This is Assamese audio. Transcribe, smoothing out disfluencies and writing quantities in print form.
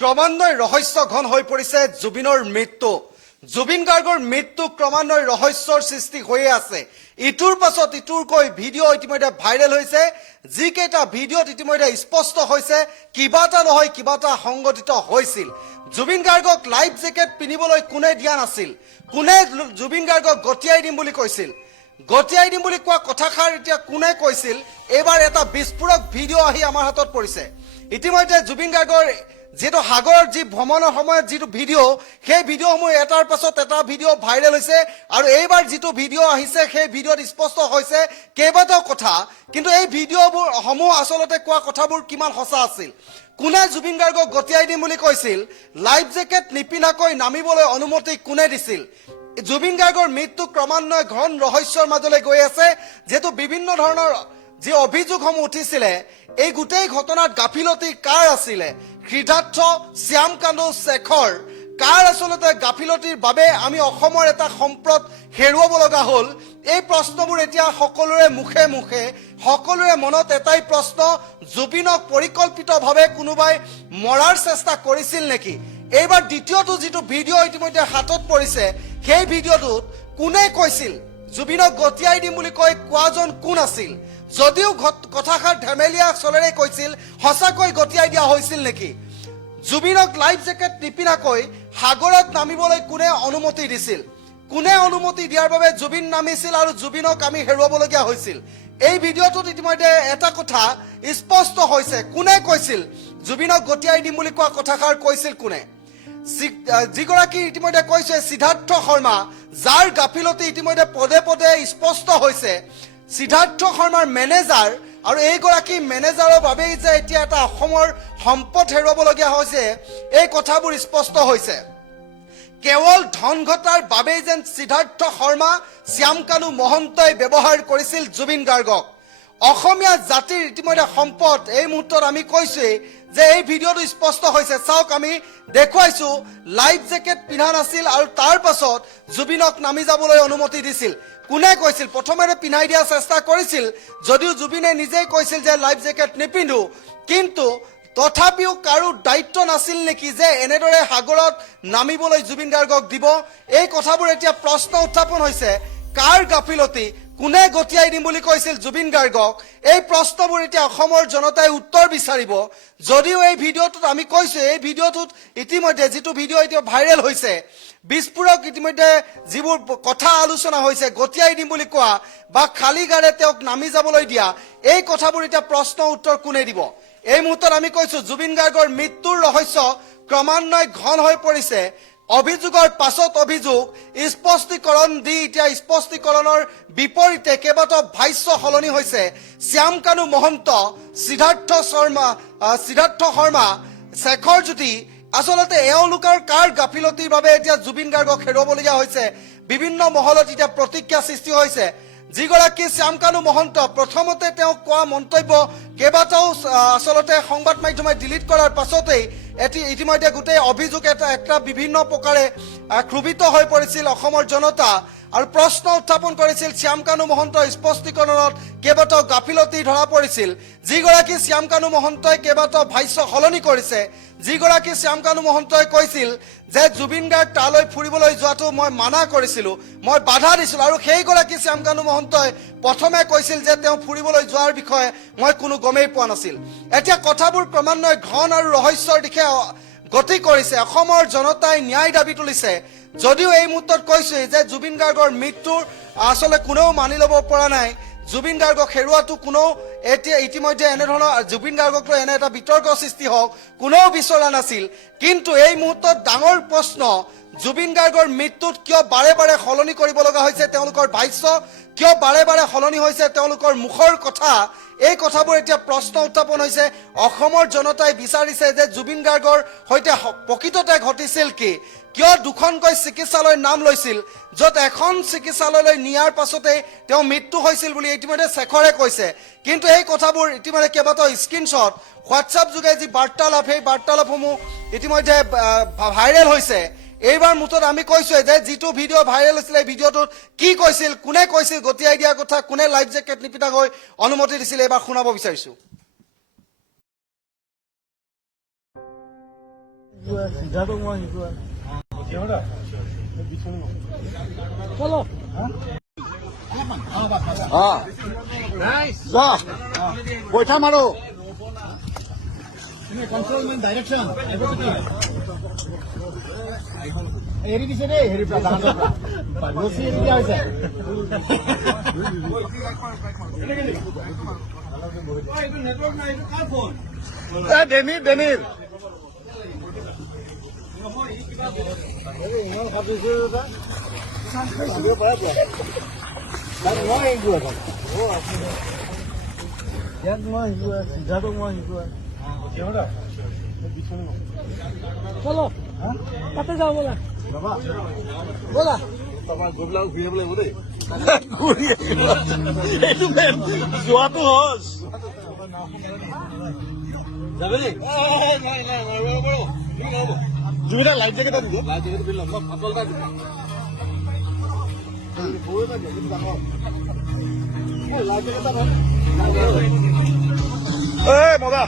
ক্ৰমান্বয়ে ৰহস্য ঘন হৈ পৰিছে জুবিনৰ মৃত্যু। জুবিন গাৰ্গৰ মৃত্যু ক্ৰমান্বয়ে ৰহস্যৰ সৃষ্টি হৈয়ে আছে। ইটোৰ পাছত ইটোৰকৈ ভিডিঅ' ইতিমধ্যে ভাইৰেল হৈছে। যিকেইটা ভিডিঅ'ত ইতিমধ্যে স্পষ্ট হৈছে কিবা এটা নহয় কিবা এটা সংঘটিত হৈছিল। জুবিন গাৰ্গক লাইফ জেকেট পিন্ধিবলৈ কোনে দিয়া নাছিল? কোনে জুবিন গাৰ্গক গতিয়াই দিম বুলি কৈছিল? গতিয়াই দিম বুলি কোৱা কথাষাৰ এতিয়া কোনে কৈছিল? এইবাৰ এটা বিস্ফোৰক ভিডিঅ' আহি আমাৰ হাতত পৰিছে। ইতিমধ্যে জুবিন গাৰ্গৰ যেটো সাগৰৰ যি ভ্ৰমণৰ সময়ত যিটো ভিডিঅ' সেই ভিডিঅ'সমূহ এটাৰ পাছত এটা ভিডিঅ' ভাইৰেল হৈছে আৰু এইবাৰ যিটো ভিডিঅ' আহিছে সেই ভিডিঅ'ত স্পষ্ট হৈছে কেইবাটাও কথা। কিন্তু এই ভিডিঅ'বোৰ সমূহ আচলতে কোৱা কথাবোৰ কিমান সঁচা আছিল? কোনে জুবিন গাৰ্গক গতিয়াই দিম বুলি কৈছিল? লাইফ জেকেট নিপিন্ধাকৈ নামিবলৈ অনুমতি কোনে দিছিল? জুবিন গাৰ্গৰ মৃত্যু ক্ৰমান্বয়ে ঘন ৰহস্যৰ মাজলৈ গৈ আছে। যেহেতু বিভিন্ন ধৰণৰ যি অভিযোগসমূহ উঠিছিলে এই গোটেই ঘটনাত গাফিলতি কাৰ আছিলে? সিদ্ধাৰ্থ, শ্যাম কানু, শেখৰ কাৰ আচলতে গাফিলতিৰ বাবে আমি অসমৰ এটা সম্পদ হেৰুৱাব লগা হ'ল? এই প্ৰশ্নবোৰ এতিয়া সকলোৰে মুখে মুখে, সকলোৰে মনত এটাই প্ৰশ্ন, জুবিনক পৰিকল্পিতভাৱে কোনোবাই মৰাৰ চেষ্টা কৰিছিল নেকি? এইবাৰ দ্বিতীয়টো যিটো ভিডিঅ' ইতিমধ্যে হাতত পৰিছে সেই ভিডিঅ'টোত কোনে কৈছিল জুবিনক গতিয়াই দিম বুলি কোৱাজন কোন আছিল? যদিও কথাষাৰ ধেমেলীয়া চলেৰে কৈছিল, সঁচাকৈ গতিয়াই দিয়া হৈছিল নেকি? জুবিনক লাইফ জেকেট নিপিন্ধাকৈ সাগৰত নামিবলৈ কোনে অনুমতি দিছিল? কোনে অনুমতি দিয়াৰ বাবে জুবিন নামিছিল আৰু জুবিনক আমি হেৰুৱাবলগীয়া হৈছিল? এই ভিডিঅ'টোত ইতিমধ্যে এটা কথা স্পষ্ট হৈছে। কোনে কৈছিল জুবিনক গতিয়াই দিম বুলি কোৱা কথাষাৰ কৈছিল কোনে? যিগৰাকী ইতিমধ্যে কৈছে সিদ্ধাৰ্থ শৰ্মা, যাৰ গাফিলতি ইতিমধ্যে পদে পদে স্পষ্ট হৈছে। সিদ্ধাৰ্থ শৰ্মাৰ মেনেজাৰ আৰু এইগৰাকী মেনেজাৰৰ বাবেই যে এতিয়া এটা অসমৰ সম্পদ হেৰুৱাবলগীয়া হৈছে এই কথাবোৰ স্পষ্ট হৈছে। কেৱল ধন ঘটাৰ বাবেই যেন সিদ্ধাৰ্থ শৰ্মা, শ্যাম কানু মহন্তই ব্যৱহাৰ কৰিছিল জুবিন গাৰ্গক। অসমীয়া জাতিৰ ইতিমধ্যে সম্পদ এই মুহূৰ্তত আমি কৈছোৱেই যে এই ভিডিঅ'টো স্পষ্ট হৈছে। চাওক, আমি দেখুৱাইছো লাইফ জেকেট পিন্ধা নাছিল আৰু তাৰ পাছত জুবিনক নামি যাবলৈ অনুমতি দিছিল। কোনে কৈছিল? প্ৰথমে পিন্ধাই দিয়াৰ চেষ্টা কৰিছিল, যদিও জুবিনে নিজেই কৈছিল যে লাইফ জেকেট নিপিন্ধো। কিন্তু তথাপিও কাৰো দায়িত্ব নাছিল নেকি যে এনেদৰে সাগৰত নামিবলৈ জুবিন গাৰ্গক দিব? এই কথাবোৰ এতিয়া প্ৰশ্ন উত্থাপন হৈছে। কাৰ গাফিলতি? কোনে গতিয়াই দিম বুলি কৈছিল জুবিন গাৰ্গক? এই প্ৰশ্নবোৰ এতিয়া অসমৰ জনতাই উত্তৰ বিচাৰিব। যদিও এই ভিডিঅ'টোত আমি কৈছো, এই ভিডিঅ'টোত ইতিমধ্যে যিটো ভিডিঅ' এতিয়া ভাইৰেল হৈছে, বিস্ফোৰক ইতিমধ্যে যিবোৰ কথা আলোচনা হৈছে, গতিয়াই দিম বুলি কোৱা বা খালী গাৰে তেওঁক নামি যাবলৈ দিয়া, এই কথাবোৰ এতিয়া প্ৰশ্ন উত্তৰ কোনে দিব? এই মুহূৰ্তত আমি কৈছো জুবিন গাৰ্গৰ মৃত্যুৰ ৰহস্য ক্ৰমান্বয়ে ঘন হৈ পৰিছে। অভিযোগৰ পাছত অভিযোগ, স্পষ্টীকৰণ দি এতিয়া স্পষ্টীকৰণৰ বিপৰীতে কেইবাটাও ভাষ্য সলনি হৈছে। শ্যাম কানু মহন্ত, সিদ্ধাৰ্থ শৰ্মা, শেখৰ জ্যোতি, আচলতে এওঁলোকৰ কাৰ গাফিলতিৰ বাবে এতিয়া জুবিন গাৰ্গক হেৰুৱাবলগীয়া হৈছে? বিভিন্ন মহলত এতিয়া প্ৰতিক্ৰিয়া সৃষ্টি হৈছে। যিগৰাকী শ্যাম কানু মহন্ত, প্ৰথমতে তেওঁ কোৱা মন্তব্য কেইবাটাও আচলতে সংবাদ মাধ্যমে ডিলিট কৰাৰ পাছতেই ইতিমধ্যে গোটেই অভিযোগ এটা বিভিন্ন প্ৰকাৰে ক্ষোভিত হৈ পৰিছিল অসমৰ জনতা আৰু প্ৰশ্ন উত্থাপন কৰিছিল। শ্যাম কানু মহন্তৰ স্পষ্টীকৰণত কেইবাটাও গাফিলতি ধৰা পৰিছিল। যিগৰাকী শ্যাম কানু মহন্তই কেইবাটাও ভাষ্য সলনি কৰিছে। যিগৰাকী শ্যাম কানু মহন্তই কৈছিল যে জুবিন গাৰ্গ তালৈ ফুৰিবলৈ যোৱাটো মই মানা কৰিছিলো, মই বাধা দিছিলো, আৰু সেইগৰাকী শ্যাম কানু মহন্তই প্ৰথমে কৈছিল যে তেওঁ ফুৰিবলৈ যোৱাৰ বিষয়ে মই কোনো গমেই পোৱা নাছিল। এতিয়া কথাবোৰ ক্ৰমান্বয়ে ঘন আৰু ৰহস্যৰ দিশে গতি কৰিছে। অসমৰ জনতাই ন্যায় দাবী তুলিছে। যদিও এই মুহূৰ্তত কৈছে যে জুবিন গাৰ্গৰ মৃত্যুৰ আচলতে কোনেও মানি ল'ব পৰা নাই, জুবিন গাৰ্গক হেৰুৱাটো কোনেও এতিয়া ইতিমধ্যে এনেধৰণৰ জুবিন গাৰ্গক লৈ এনে এটা বিতৰ্ক সৃষ্টি হওক কোনেও বিচৰা নাছিল। কিন্তু এই মুহূৰ্তত ডাঙৰ প্ৰশ্ন, জুবিন গাৰ্গৰ মৃত্যুত কিয় বাৰে বাৰে সলনি কৰিব লগা হৈছে তেওঁলোকৰ ভাষ্য? কিয় বাৰে বাৰে সলনি হৈছে তেওঁলোকৰ মুখৰ কথা? এই কথাবোৰ এতিয়া প্ৰশ্ন উত্থাপন হৈছে। অসমৰ জনতাই বিচাৰিছে যে জুবিন গাৰ্গৰ সৈতে প্ৰকৃততে ঘটিছিল কি? কিয় দুখনকৈ চিকিৎসালয়ৰ নাম লৈছিল, য'ত এখন চিকিৎসালয়লৈ নিয়াৰ পাছতেই তেওঁ মৃত্যু হৈছিল বুলি ইতিমধ্যে শেখৰে কৈছে। কিন্তু এই কথাবোৰ ইতিমধ্যে কেইবাটাও স্ক্ৰীনশ্বট, হোৱাটছআপ যোগে যি বাৰ্তালাপ, সেই বাৰ্তালাপসমূহ ইতিমধ্যে ভাইৰেল হৈছে। এইবাৰ মুঠত আমি কৈছোৱে যে যিটো ভিডিঅ' ভাইৰেল হৈছিলে এই ভিডিঅ'টোত কি কৈছিল, কোনে কৈছিল গতিয়াই দিয়াৰ কথা, কোনে লাইফ জেকেট নিপিন্ধাকৈ অনুমতি দিছিল, এইবাৰ শুনাব বিচাৰিছো। সিদ্ধাৰ্থ মই চলো পইচা মাৰো কন্ট্ৰলমেণ্ট ডাইৰেকশ্যন এৰি দিছে দেই হেৰি পৰা ৰছী এৰি দিয়া হৈছে ডেনিৰ ডেনিৰ ইমান ভাবিছো মই শিকোৱা ইয়াত মই শিকোৱা সিদ্ধাৰ্থক মই শিকোৱা চলো তাতে যাওঁ ব'লা ব'লা গৈ পেলাই ঘূৰি আহিব লাগিব দেই এইটো যোৱাটো সহজ যাবে নি জুবিনা লাইফ জেকেট এটা দিব লাইফ জেকেট পিন্ধি ল'ম পাতল এটা দিব মজা